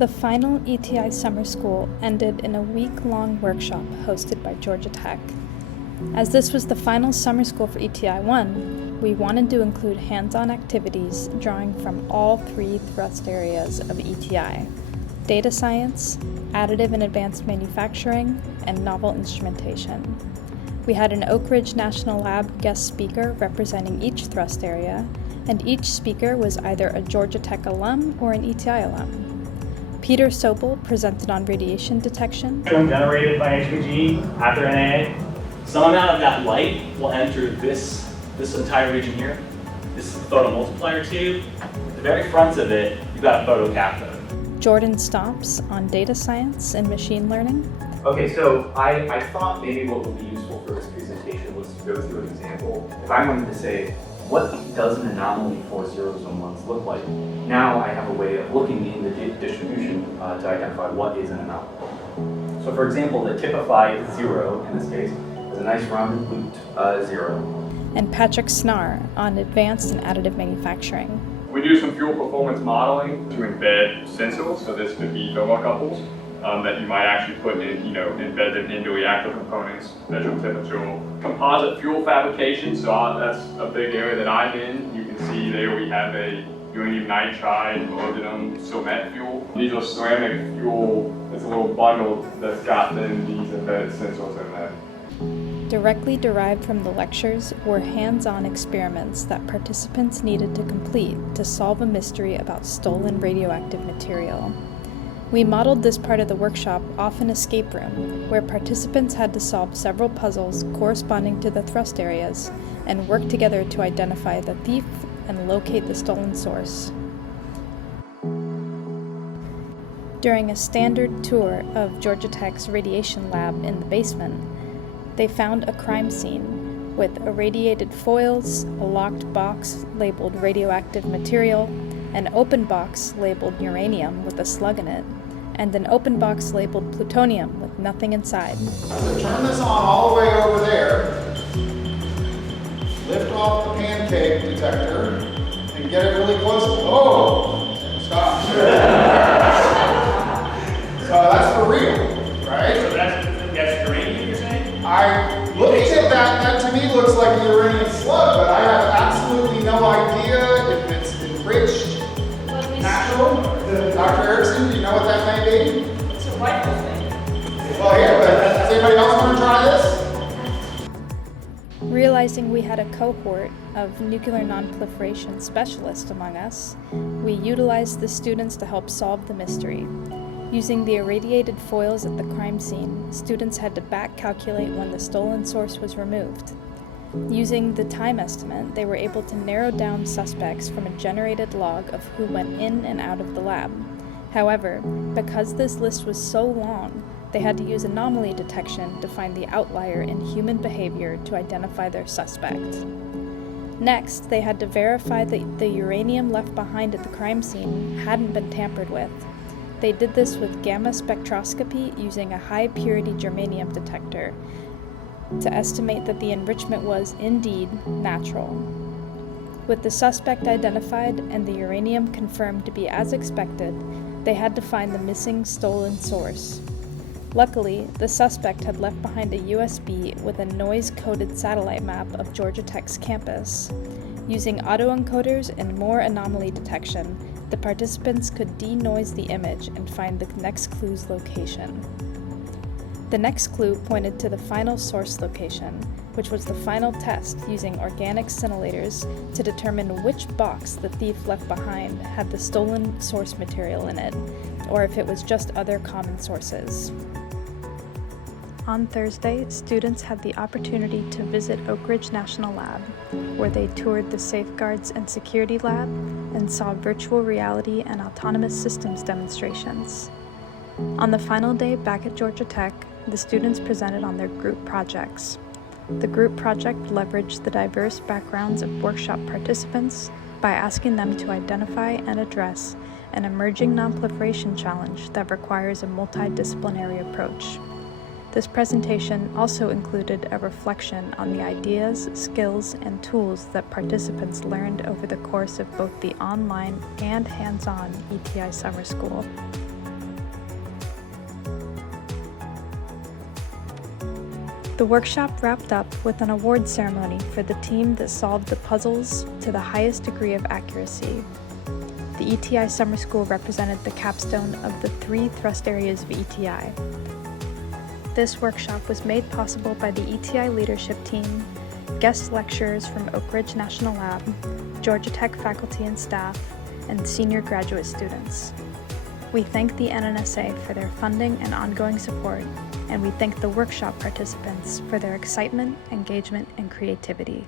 The final ETI summer school ended in a week-long workshop hosted by Georgia Tech. As this was the final summer school for ETI 1, we wanted to include hands-on activities drawing from all three thrust areas of ETI: data science, additive and advanced manufacturing, and novel instrumentation. We had an Oak Ridge National Lab guest speaker representing each thrust area, and each speaker was either a Georgia Tech alum or an ETI alum. Peter Sobel presented on radiation detection. Generated by HPG after NA. Some amount of that light will enter this entire region here. This is the photomultiplier tube. At the very front of it, you've got a photocathode. Jordan Stomps on data science and machine learning. Okay, so I thought maybe what would be useful for this presentation was to go through an example. If I wanted to say, what does an anomaly for zeros and ones look like? Now I have a way of looking in the distribution to identify what is an anomaly. So for example, the typified zero, in this case, is a nice rounded looped zero. And Patrick Snar on advanced and additive manufacturing. We do some fuel performance modeling to embed sensors, so this could be thermocouples that you might actually put in, embed them into reactor components, measure temperature. Composite fuel fabrication, so that's a big area that I'm in. You can see there we have a uranium nitride, molybdenum, cement fuel. These are ceramic fuel. It's a little bundle that's got then these embedded sensors in there. Directly derived from the lectures were hands-on experiments that participants needed to complete to solve a mystery about stolen radioactive material. We modeled this part of the workshop off an escape room, where participants had to solve several puzzles corresponding to the thrust areas and work together to identify the thief and locate the stolen source. During a standard tour of Georgia Tech's radiation lab in the basement, they found a crime scene with irradiated foils, a locked box labeled radioactive material, an open box labeled uranium with a slug in it, and an open box labeled plutonium with nothing inside. So turn this on all the way over there, lift off the pancake detector, and get it really close. Oh, stop. So that's for real, right? So that's uranium, you're saying? Looking at that to me looks like a uranium slug, but I have absolutely no idea if it's enriched, natural. Dr. Erickson, do you know what that may be? It's a rifle thing. Well, yeah, but does anybody else want to try this? Realizing we had a cohort of nuclear nonproliferation specialists among us, we utilized the students to help solve the mystery. Using the irradiated foils at the crime scene, students had to back calculate when the stolen source was removed. Using the time estimate, they were able to narrow down suspects from a generated log of who went in and out of the lab. However, because this list was so long, they had to use anomaly detection to find the outlier in human behavior to identify their suspect. Next, they had to verify that the uranium left behind at the crime scene hadn't been tampered with. They did this with gamma spectroscopy using a high-purity germanium detector to estimate that the enrichment was indeed natural. With the suspect identified and the uranium confirmed to be as expected, they had to find the missing stolen source. Luckily, the suspect had left behind a USB with a noise-coded satellite map of Georgia Tech's campus. Using autoencoders and more anomaly detection, the participants could denoise the image and find the next clue's location. The next clue pointed to the final source location, which was the final test using organic scintillators to determine which box the thief left behind had the stolen source material in it, or if it was just other common sources. On Thursday, students had the opportunity to visit Oak Ridge National Lab, where they toured the Safeguards and Security Lab and saw virtual reality and autonomous systems demonstrations. On the final day back at Georgia Tech, the students presented on their group projects. The group project leveraged the diverse backgrounds of workshop participants by asking them to identify and address an emerging nonproliferation challenge that requires a multidisciplinary approach. This presentation also included a reflection on the ideas, skills, and tools that participants learned over the course of both the online and hands-on ETI summer school. The workshop wrapped up with an award ceremony for the team that solved the puzzles to the highest degree of accuracy. The ETI Summer School represented the capstone of the 3 thrust areas of ETI. This workshop was made possible by the ETI leadership team, guest lecturers from Oak Ridge National Lab, Georgia Tech faculty and staff, and senior graduate students. We thank the NNSA for their funding and ongoing support, and we thank the workshop participants for their excitement, engagement, and creativity.